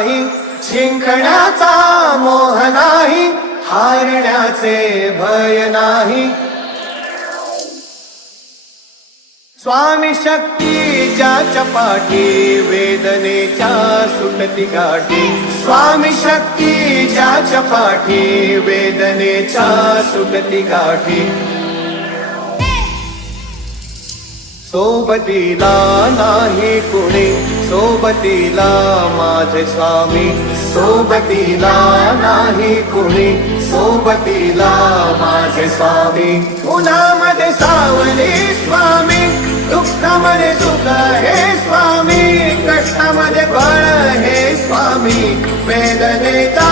नाही, जिंकण्याचा मोह नाही, हारण्याचे भय नाही. स्वामी शक्ती ज्याच्या पाठी, वेदनेच्या सुटती गाठी. स्वामी शक्ती ज्याच्या पाठी, वेदनेच्या सुटती गाठी. सोबतीला नाही कुणी, सोबतीला माझे स्वामी. सोबतीला नाही कुणी, सोबतीला माझे स्वामी. उन्हामध्ये सावली स्वामी, दुःखामध्ये सुख हे स्वामी, कष्टामध्ये बळ हे स्वामी, वेदनेचा